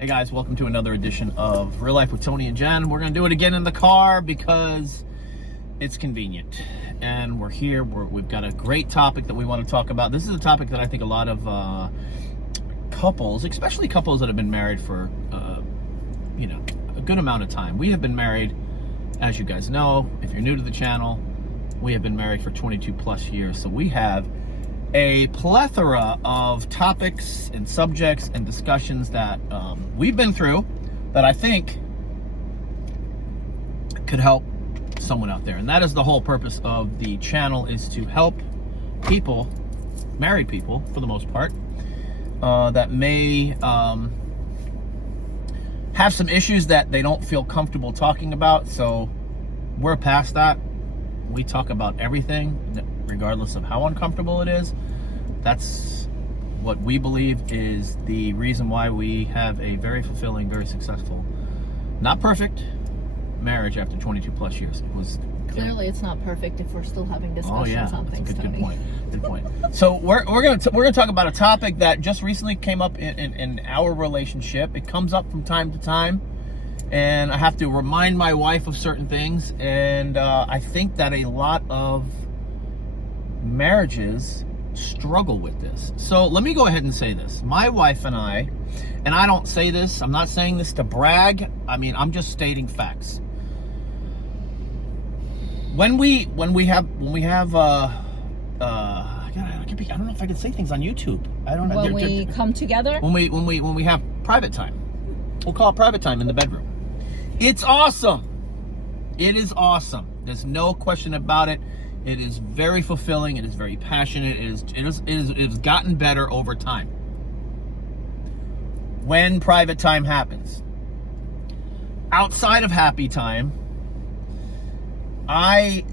Hey guys, welcome to another edition of Real Life with Tony and Jen. We're going to do it again in the car because it's convenient. And we're here, we've got a great topic that we want to talk about. This is a topic that I think a lot of couples, especially couples that have been married for, a good amount of time. We have been married, as you guys know, if you're new to the channel, we have been married for 22 plus years. So we have a plethora of topics and subjects and discussions that we've been through that I think could help someone out there. And that is the whole purpose of the channel, is to help people, married people for the most part, that may have some issues that they don't feel comfortable talking about. So we're past that. We talk about everything, regardless of how uncomfortable it is. That's what we believe is the reason why we have a very fulfilling, very successful, not perfect, marriage after 22 plus years. It was clearly it's not perfect if we're still having discussions on things. Good point. Good point. So we're gonna talk about a topic that just recently came up in our relationship. It comes up from time to time, and I have to remind my wife of certain things, and I think that a lot of marriages struggle with this. So let me go ahead and say this. My wife and I don't say this, I'm not saying this to brag, I'm just stating facts. When we have I don't know if I can say things on YouTube. I don't know. When we come together? When we have private time. We'll call it private time in the bedroom. It's awesome. It is awesome. There's no question about it. It is very fulfilling. It is very passionate. It has gotten better over time. When private time happens. Outside of happy time, I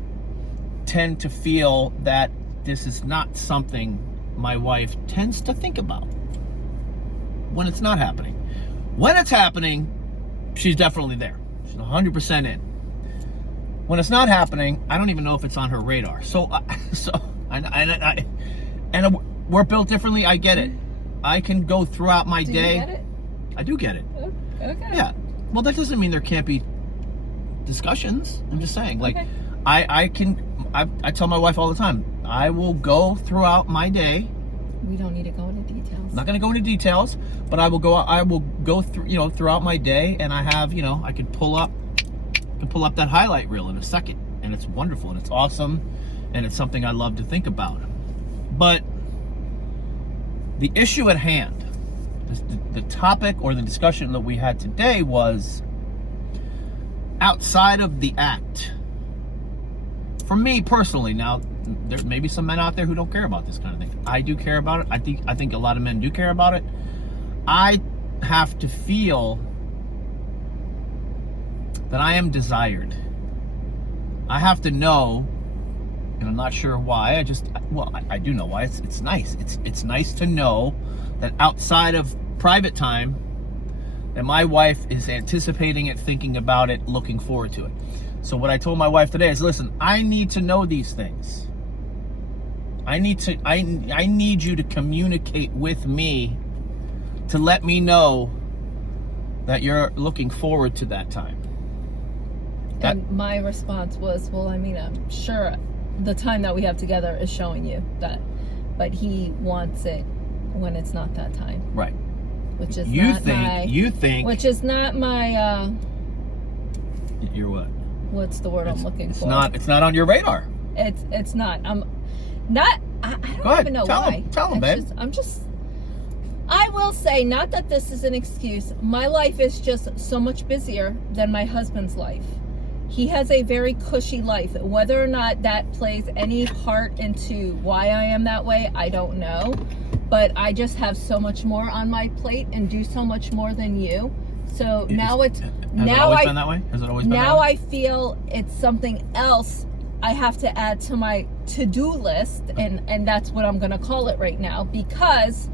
tend to feel that this is not something my wife tends to think about when it's not happening. When it's happening, she's definitely there. She's 100% in. When it's not happening, I don't even know if it's on her radar. And we're built differently. I get it. I can go throughout my day. Do you get it? I do get it. Okay. Yeah. Well, that doesn't mean there can't be discussions. I'm just saying, like, Okay. I tell my wife all the time, I will go throughout my day. We don't need to go into details. I'm not going to go into details, but I will go through, throughout my day, and I have, I can pull up that highlight reel in a second, and it's wonderful, and it's awesome, and it's something I love to think about. But the issue at hand, the topic or the discussion that we had today was outside of the act. For me personally, now there may be some men out there who don't care about this kind of thing. I do care about it. I think a lot of men do care about it. I have to feel that I am desired. I have to know, and I'm not sure why. I do know why. It's nice. It's nice to know that outside of private time, that my wife is anticipating it, thinking about it, looking forward to it. So what I told my wife today is, listen, I need to know these things. I need you to communicate with me to let me know that you're looking forward to that time. And my response was, well, I'm sure the time that we have together is showing you that, but he wants it when it's not that time. Right. Which is you not think which is not my you're what? What's the word I'm looking for? It's not on your radar. It's not. I'm not. I don't even know why. Tell him, babe. I will say, not that this is an excuse. My life is just so much busier than my husband's life. He has a very cushy life. Whether or not that plays any part into why I am that way, I don't know. But I just have so much more on my plate and do so much more than you. So now Has it always been that way? Has it always been that way? Now I feel it's something else I have to add to my to-do list, and that's what I'm going to call it right now, because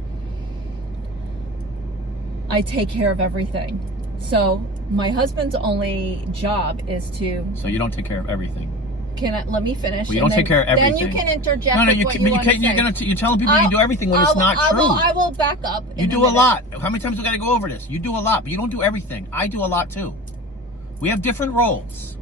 I take care of everything. So my husband's only job is to... So you don't take care of everything? let me finish? Well, you don't take care of everything. Then you can interject. No, you can't. You're telling people you do everything when it's not true. I will back up. You do a lot. How many times we got to go over this? You do a lot, but you don't do everything. I do a lot too. We have different roles.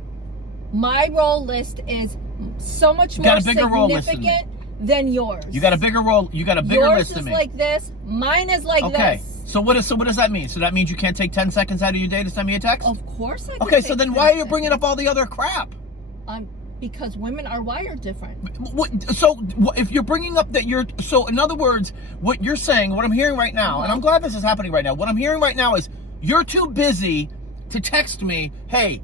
My role list is so much more significant than yours. You got a bigger role. You got a bigger list than me. Yours is like this. Mine is like this. Okay. So what does that mean? So that means you can't take 10 seconds out of your day to send me a text? Of course I can. Okay, so then why are you bringing up all the other crap? Because women are wired different. So if you're bringing up that so in other words, what you're saying, what I'm hearing right now, and I'm glad this is happening right now, what I'm hearing right now is you're too busy to text me, hey,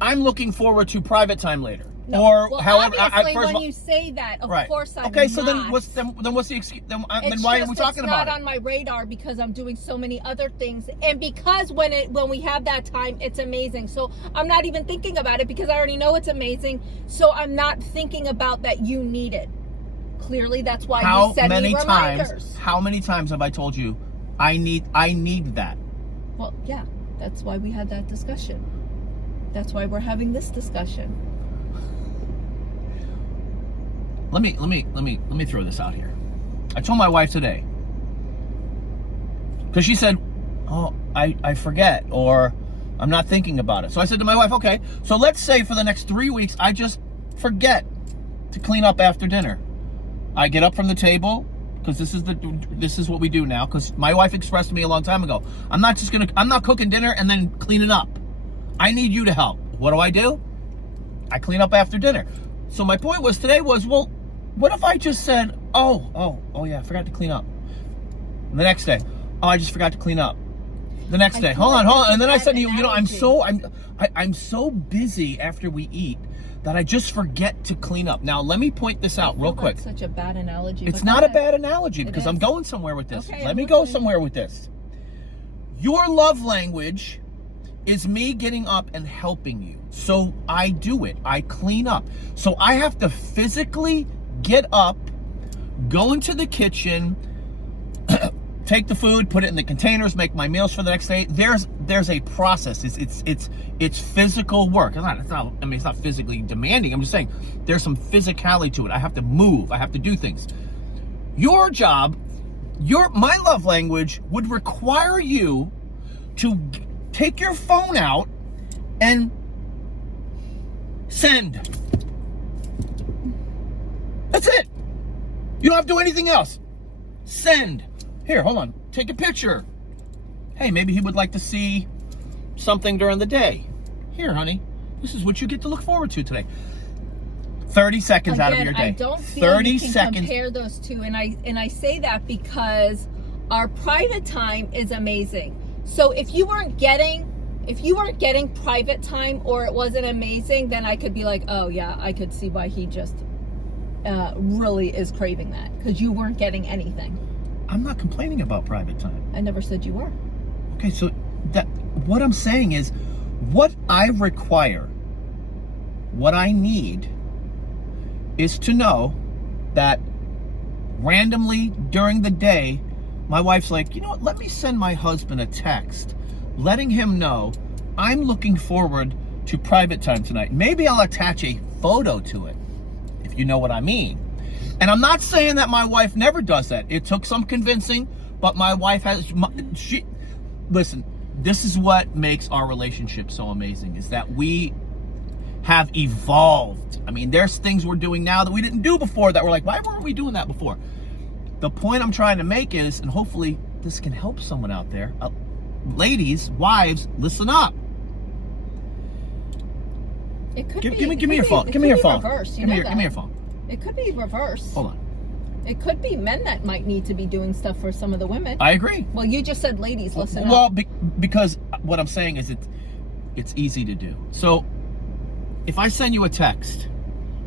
I'm looking forward to private time later. No. Or well, however, when you say that, of course I'm okay, so not. then what's the excuse? Then why are we talking about it? It's not on my radar because I'm doing so many other things, and because when we have that time, it's amazing. So I'm not even thinking about it because I already know it's amazing. So I'm not thinking about that you need it. Clearly, that's why you send me reminders. How many times have I told you I need that? Well, yeah, that's why we had that discussion. That's why we're having this discussion. Let me throw this out here. I told my wife today, because she said, oh, I forget, or I'm not thinking about it. So I said to my wife, okay, so let's say for the next 3 weeks, I just forget to clean up after dinner. I get up from the table, because this is what we do now, because my wife expressed to me a long time ago, I'm not cooking dinner and then cleaning up. I need you to help. What do? I clean up after dinner. So my point today was, well, what if I just said, oh yeah, I forgot to clean up. The next day, oh, I just forgot to clean up. The next day, hold on. And then I said to you, I'm so busy after we eat that I just forget to clean up. Now, let me point this out real quick. That's such a bad analogy. It's not a bad analogy because I'm going somewhere with this. Okay, let me go somewhere with this. Your love language is me getting up and helping you. So I do it. I clean up. So I have to physically get up, go into the kitchen, take the food, put it in the containers, make my meals for the next day. There's a process. It's physical work. It's not physically demanding. I'm just saying there's some physicality to it. I have to move. I have to do things. Your job, my love language would require you to take your phone out and send. That's it. You don't have to do anything else. Send. Here, hold on. Take a picture. Hey, maybe he would like to see something during the day. Here, honey. This is what you get to look forward to today. 30 seconds out of your day. I don't feel you can compare those two, and I say that because our private time is amazing. So if you weren't getting private time or it wasn't amazing, then I could be like, oh yeah, I could see why he just really is craving that, because you weren't getting anything. I'm not complaining about private time. I never said you were. Okay, so what I'm saying is, what I require, what I need, is to know that randomly during the day, my wife's like, you know what, let me send my husband a text letting him know I'm looking forward to private time tonight. Maybe I'll attach a photo to it, if you know what I mean. And I'm not saying that my wife never does that. It took some convincing, but my wife listen, this is what makes our relationship so amazing, is that we have evolved. I mean, there's things we're doing now that we didn't do before that we're like, why weren't we doing that before? The point I'm trying to make is, and hopefully this can help someone out there, ladies, wives, listen up. It could give me your phone. Give me your phone. Give me your phone. It could be reversed. Hold on. It could be men that might need to be doing stuff for some of the women. I agree. Well, you just said ladies, listen up. Well, because what I'm saying is it's easy to do. So if I send you a text,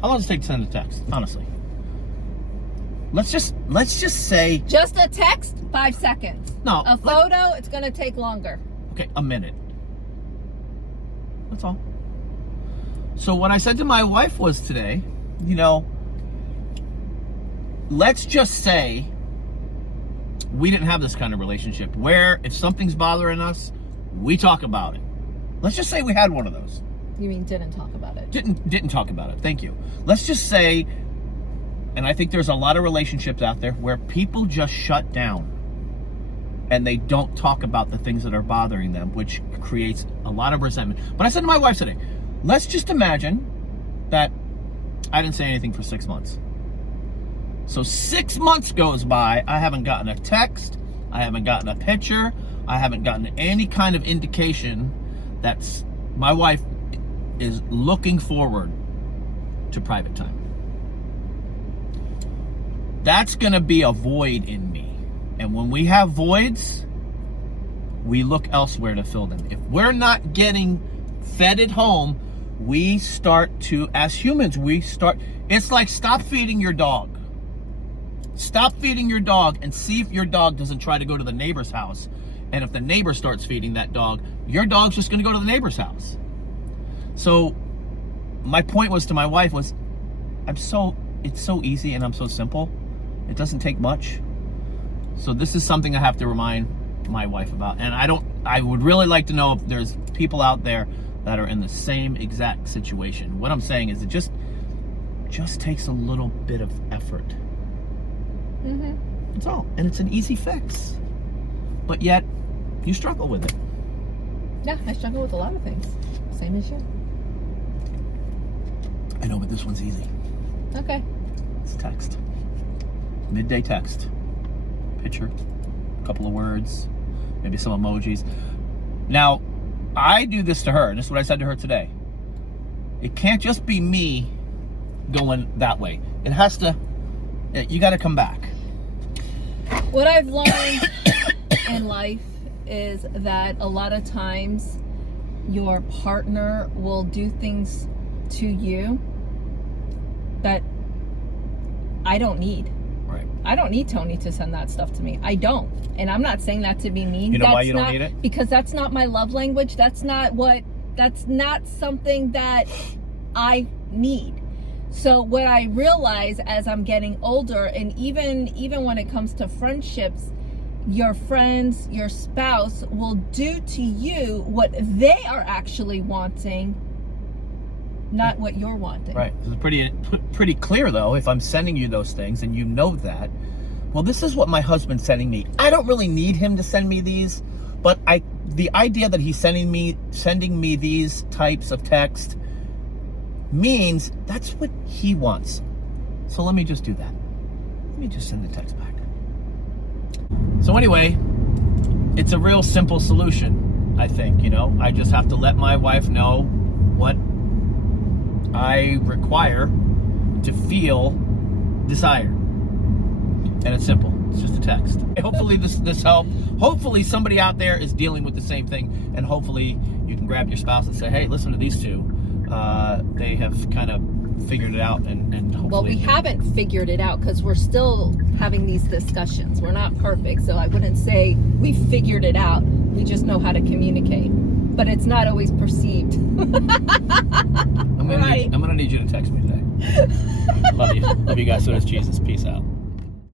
how long does it take to send a text, honestly? Let's just say... Just a text, 5 seconds. No. A photo, it's going to take longer. Okay, a minute. That's all. So what I said to my wife was today, let's just say we didn't have this kind of relationship where if something's bothering us, we talk about it. Let's just say we had one of those. You mean didn't talk about it? Didn't talk about it. Thank you. Let's just say, and I think there's a lot of relationships out there where people just shut down and they don't talk about the things that are bothering them, which creates a lot of resentment. But I said to my wife today, let's just imagine that I didn't say anything for 6 months. So 6 months goes by, I haven't gotten a text, I haven't gotten a picture, I haven't gotten any kind of indication that my wife is looking forward to private time. That's gonna be a void in me. And when we have voids, we look elsewhere to fill them. If we're not getting fed at home, we start to, as humans, it's like stop feeding your dog. Stop feeding your dog and see if your dog doesn't try to go to the neighbor's house. And if the neighbor starts feeding that dog, your dog's just gonna go to the neighbor's house. So my point was to my wife was, it's so easy and I'm so simple. It doesn't take much. So this is something I have to remind my wife about. And I would really like to know if there's people out there that are in the same exact situation. What I'm saying is it just takes a little bit of effort. Mm-hmm. That's all. And it's an easy fix. But yet, you struggle with it. Yeah, I struggle with a lot of things. Same as you. I know, but this one's easy. Okay. It's text. Midday text. Picture. A couple of words. Maybe some emojis. Now, I do this to her, and this is what I said to her today. It can't just be me going that way. It has to, you got to come back. What I've learned in life is that a lot of times your partner will do things to you that I don't need. Right. I don't need Tony to send that stuff to me. I don't. And I'm not saying that to be mean. You know why you don't need it? Because that's not my love language. That's not something that I need. So what I realize as I'm getting older, and even when it comes to friendships, your friends, your spouse will do to you what they are actually wanting, not what you're wanting. Right. It's pretty clear, though, if I'm sending you those things and you know that, well, this is what my husband's sending me. I don't really need him to send me these, but the idea that he's sending me these types of text means that's what he wants. So let me just do that. Let me just send the text back. So anyway, it's a real simple solution, I think. I just have to let my wife know what I require to feel desired. And it's simple. It's just a text. Hopefully this helped. Hopefully somebody out there is dealing with the same thing, and hopefully you can grab your spouse and say, hey, listen to these two. They have kind of figured it out, and hopefully... Well, we haven't figured it out because we're still having these discussions. We're not perfect, so I wouldn't say we figured it out. We just know how to communicate. But it's not always perceived. I'm gonna need you to text me today. Love you. Love you guys. So does Jesus. Peace out.